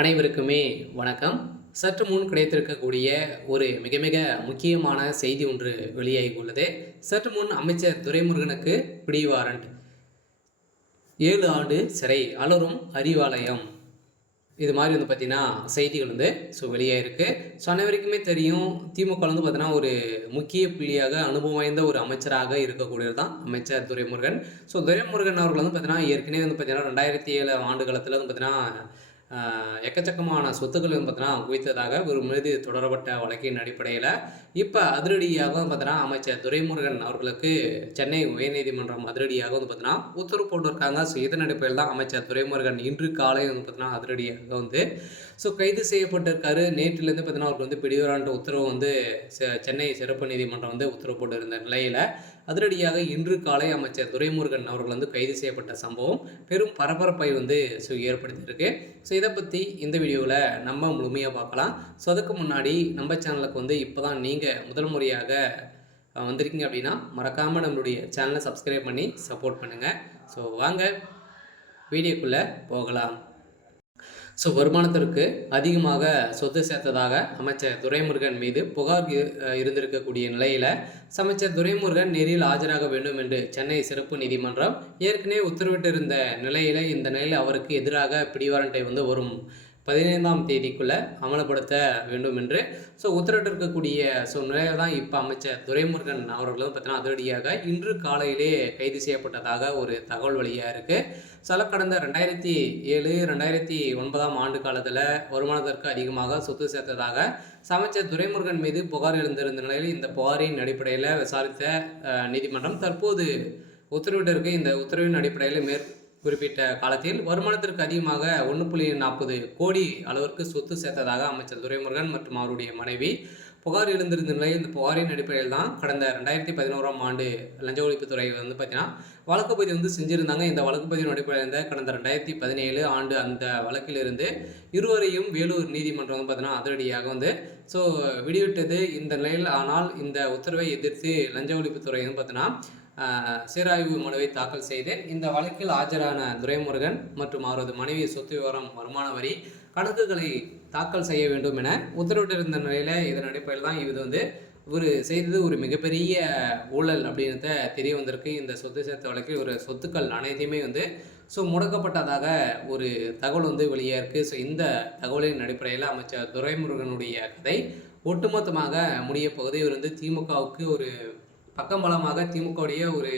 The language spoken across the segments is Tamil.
அனைவருக்குமே வணக்கம். சற்று முன் கிடைத்திருக்கக்கூடிய ஒரு மிக மிக முக்கியமான செய்தி ஒன்று வெளியாகி உள்ளது. சற்று முன் அமைச்சர் துரைமுருகனுக்கு பிடிவாரண்ட், 7 ஆண்டு சிறை, அலரும் அறிவாலயம். இது மாதிரி பார்த்தீங்கன்னா செய்திகள் வெளியாயிருக்கு. அனைவருக்குமே தெரியும், திமுக பார்த்தீங்கன்னா ஒரு முக்கிய புள்ளியாக அனுபவம் வாய்ந்த ஒரு அமைச்சராக இருக்கக்கூடியது தான் அமைச்சர் துரைமுருகன். துரைமுருகன் அவர்கள் பார்த்தீங்கன்னா ஏற்கனவே பார்த்தீங்கன்னா 2007 ஆண்டு காலத்தில் பார்த்தீங்கன்னா எக்கச்சக்கமான சொத்துக்கள் பார்த்தீங்கன்னா குவித்ததாக ஒரு மீது தொடரப்பட்ட வழக்கின் அடிப்படையில் இப்போ அதிரடியாக பார்த்தீங்கன்னா அமைச்சர் துரைமுருகன் அவர்களுக்கு சென்னை உயர்நீதிமன்றம் அதிரடியாக பார்த்தீங்கன்னா உத்தரவு போட்டிருக்காங்க. இதன் அடிப்படையில் தான் அமைச்சர் துரைமுருகன் இன்று காலை பார்த்தீங்கன்னா அதிரடியாக கைது செய்யப்பட்டிருக்காரு. நேற்றிலேருந்து பார்த்தீங்கன்னா அவருக்கு பிடிவாரண்ட் உத்தரவு சென்னை சிறப்பு நீதிமன்றம் உத்தரவு போட்டிருந்த நிலையில் அதிரடியாக இன்று காலை அமைச்சர் துரைமுருகன் அவர்கள் கைது செய்யப்பட்ட சம்பவம் பெரும் பரபரப்பை ஏற்படுத்தியிருக்கு. இதை பற்றி இந்த வீடியோவில் நம்ம முழுமையாக பார்க்கலாம். அதுக்கு முன்னாடி நம்ம சேனலுக்கு இப்போ தான் நீங்கள் முதல் முறையாக வந்திருக்கீங்க அப்படின்னா மறக்காமல் நம்மளுடைய சேனலை சப்ஸ்கிரைப் பண்ணி சப்போர்ட் பண்ணுங்கள். வாங்க வீடியோக்குள்ளே போகலாம். வருமானத்திற்கு அதிகமாக சொத்து சேர்த்ததாக அமைச்சர் துரைமுருகன் மீது புகார் இருந்திருக்கக்கூடிய நிலையில் அமைச்சர் துரைமுருகன் நேரில் ஆஜராக வேண்டும் என்று சென்னை சிறப்பு நீதிமன்றம் ஏற்கனவே உத்தரவிட்டிருந்த நிலையில் இந்த நிலையில் அவருக்கு எதிராக பிடிவாரண்டை வரும் 15ஆம் தேதிக்குள்ளே அமல்படுத்த வேண்டும் என்று உத்தரவிட்டிருக்கக்கூடிய நிலையில் தான் இப்போ அமைச்சர் துரைமுருகன் அவர்களும் பார்த்தீங்கன்னா அதிரடியாக இன்று காலையிலே கைது செய்யப்பட்டதாக ஒரு தகவல் வழியாக இருக்குது. கடந்த 2007 2009 ஆண்டு காலத்தில் வருமானத்திற்கு அதிகமாக சொத்து சேர்த்ததாக அமைச்சர் துரைமுருகன் மீது புகார் எழுந்திருந்த நிலையில் இந்த புகாரின் அடிப்படையில் விசாரித்த நீதிமன்றம் தற்போது உத்தரவிட்டிருக்கு. இந்த உத்தரவின் அடிப்படையில் குறிப்பிட்ட காலத்தில் வருமானத்திற்கு அதிகமாக 1.40 கோடி அளவிற்கு சொத்து சேர்த்ததாக அமைச்சர் துரைமுருகன் மற்றும் அவருடைய மனைவி புகார் எழுந்திருந்த நிலையில் இந்த புகாரின் அடிப்படையில் தான் கடந்த 2011ஆம் ஆண்டு லஞ்ச ஒழிப்புத்துறை பார்த்தீங்கன்னா வழக்கு பதிவு செஞ்சுருந்தாங்க. இந்த வழக்கு பதிவின் அடிப்படையில் கடந்த 2017 ஆண்டு அந்த வழக்கிலிருந்து இருவரையும் வேலூர் நீதிமன்றம் பார்த்தீங்கன்னா அதிரடியாக விடுவிட்டது இந்த நிலையில். ஆனால் இந்த உத்தரவை எதிர்த்து லஞ்ச ஒழிப்புத்துறை பார்த்தீங்கன்னா சீராய்வு மனுவை தாக்கல் செய்து இந்த வழக்கில் ஆஜரான துரைமுருகன் மற்றும் அவரது மனைவி சொத்து விவரம், வருமான வரி கணக்குகளை தாக்கல் செய்ய வேண்டும் என உத்தரவிட்டிருந்த நிலையில் இதன் அடிப்படையில் தான் இது செய்தது ஒரு மிகப்பெரிய ஊழல் அப்படின்றத தெரிய வந்திருக்கு. இந்த சொத்து சேர்த்த வழக்கில் ஒரு சொத்துக்கள் அனைத்தையுமே முடக்கப்பட்டதாக ஒரு தகவல் வெளியே இருக்குது. இந்த தகவலின் அடிப்படையில் அமைச்சர் துரைமுருகனுடைய கதை ஒட்டுமொத்தமாக முடிய போகுது. இவர் திமுகவுக்கு ஒரு பக்கம்பலமாக, திமுகவுடைய ஒரு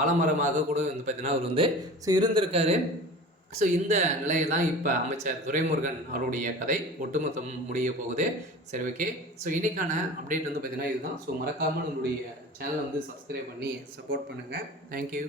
ஆலமரமாக கூட பார்த்தீங்கன்னா அவர் இருந்திருக்காரு. இந்த நிலையில் தான் இப்போ அமைச்சர் துரைமுருகன் அவருடைய கதை ஒட்டுமொத்தம் முடிய போகுது. சரி, ஓகே. இன்றைக்கான அப்டேட் பார்த்தீங்கன்னா இதுதான். மறக்காமல் நம்மளுடைய சேனலை சப்ஸ்கிரைப் பண்ணி சப்போர்ட் பண்ணுங்கள். தேங்க்யூ.